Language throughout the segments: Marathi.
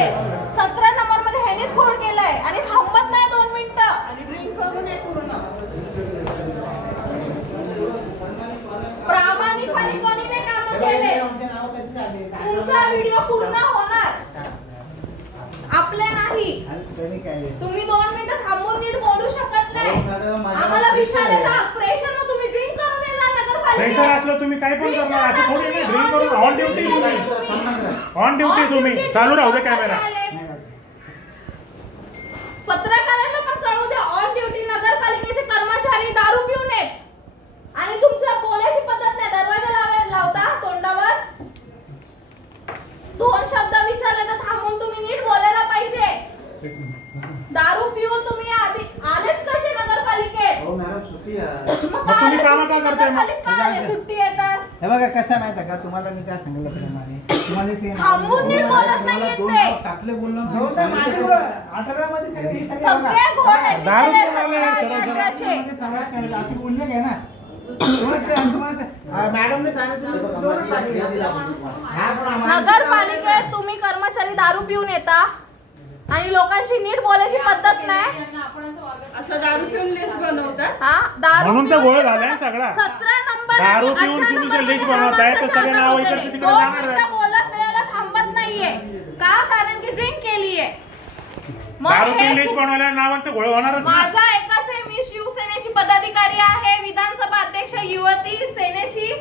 मध्ये 17 नंबर मध्ये ह्यानेच फोड केलाय आणि थांबत नाही 2 मिनिटं आणि ड्रिंक करून हे पूर्ण प्रामाणिकपणे कोणी नाही काम केले. तुमचा व्हिडिओ पूर्ण होणार आपले नाही. तुम्ही 2 मिनिटं थांबून नीट बोलू शकत नाही. आम्हाला विचारायचा प्रेशर मध्ये तुम्ही ड्रिंक करून येणार नगरपालिकेत. प्रेशर असलं तुम्ही काय पण करणार असं थोडी नाही. ड्रिंक करून ऑन ड्युटी तुम्ही चालू राहू दे कॅमेरा. पत्रकारांना पण कळू द्या ऑन ड्युटी नगरपालिकेचे कर्मचारी दारू पिऊन येत आणि तुमचं बोलायची पद्धत नाही. दरवाजा लावता तोंडावर 2 शब्द विचारले तर थांबून तुम्ही नीट बोलायला पाहिजे. दारू पिऊन तुम्ही आधी आलेच कसे नगरपालिकेत? हो मॅडम सुट्टी आहे. तुम्ही काम का करताय? सुट्टी येतात. हे बघा कसं माहिती आहे का तुम्हाला मी काय सांगितलं प्रमाणे तुम्हाला थांबून नीट बोलत नाहीये ते. टाकले बोलणं दोन माझे 18 मध्ये सगळे घोड आहेत दारू तिथे पिऊन समाज करायचा असं बोलणं घ्या ना. मॅडमने सांगितलं नगरपालिकेत तुम्ही कर्मचारी दारू पिऊन येता आणि लोकांची नीट बोलायची पद्धत नाही. असं दारू पिऊन लिस्ट बनवतात. हा दारू म्हणून तर गोळ झालाय सगळा. 17 नंबर दारू पिऊन तुम्ही जे लिस्ट बनवताय तर सगळे नाव इकडचे तिकडे जाणार आहे. बोलत नाही थांबत नाहीये का? कारण की ड्रिंक केलीये. दारू पिऊन लिस्ट बनवल्या नावांचं घोळ होणारच ना. माझा एकच आहे, मी शिवसेनेची पदाधिकारी आहे, विधानसभा अध्यक्ष युवती सेनेची.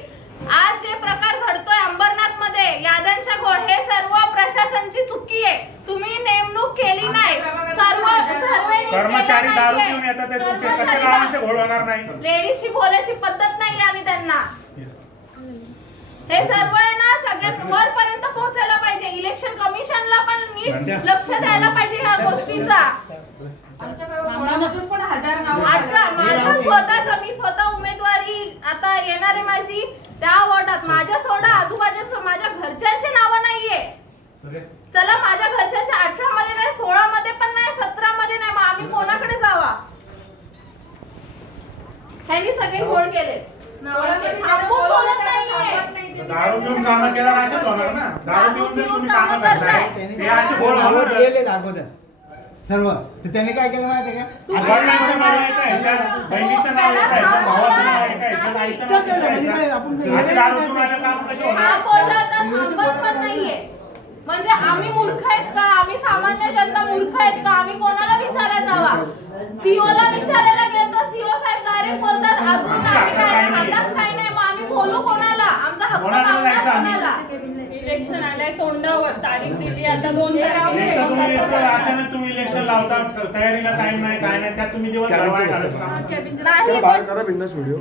आज जे प्रकार घडतोय अंबरनाथ मध्ये यादनच्या घोळ हे सर्व प्रशासनाची चुकी आहे. तुम्ही नेमणूक केली नाही. सर्व कर्मचारी दारू पिऊन येतात ते तुमचे कसे नावांचे घोळ होणार नाही. लेडीजशी बोलायची पद्धत नाही आणि त्यांना हे सर्व आहे ना सगळ्यां पर्यंत पोहोचायला पाहिजे. इलेक्शन कमिशनला पण नीट लक्ष द्यायला पाहिजे ह्या गोष्टीचा. पण 1000 नाव 18 माझं स्वतःच मी स्वतः उमेदवारी आता येणार आहे माझी त्या वॉर्डात. माझ्या सोडा आजूबाजूच्या माझ्या घरच्यांची नावं नाहीये. चला माझ्या घरच्यांच्या 18 मध्ये नाही, 16 मध्ये पण नाही, 17 मध्ये नाही. मग आम्ही कोणाकडे जावा? ह्यांनी सगळे घोळ केले. थांबून बोलत नाहीये. दारू पिऊन काम केलं असेच होणार ना. दारू पिऊन जर तुम्ही काम करताय ते असे घोळ होणार अगोदर सर्व. तर त्याने काय केलं माहिती आहे का? वडिलांचं नाव आहे का ह्याच्या, बहिणीचं नाव आहे का ह्याच्या, भावाचं नाव आहे का ह्याच्या, आईचं नाव आहे का? असे दारू पिऊन आले काम कसे होणार? हा बोलला तर थांबत पण नाहीये. म्हणजे आम्ही मूर्ख आहेत का? आम्ही सामान्य जनता मूर्ख आहेत का? आम्ही कोणाला विचारायला जावा? सीओ ला विचारायला गेलो तर सीओ साहेब डायरेक्ट बोलतात अजून आम्ही काय हातात काही नाही. मग आम्ही बोलू कोणाला? आमचा हक्क मागणार कोणाला? इलेक्शन आलंय तोंडावर तारीख दिली आता 2 तारीख. अचानक तुम्ही इलेक्शन लावता तयारीला टाइम नाही काय नाही त्यात तुम्ही दिवस नाही बाहेर करा बिंदास व्हिडिओ.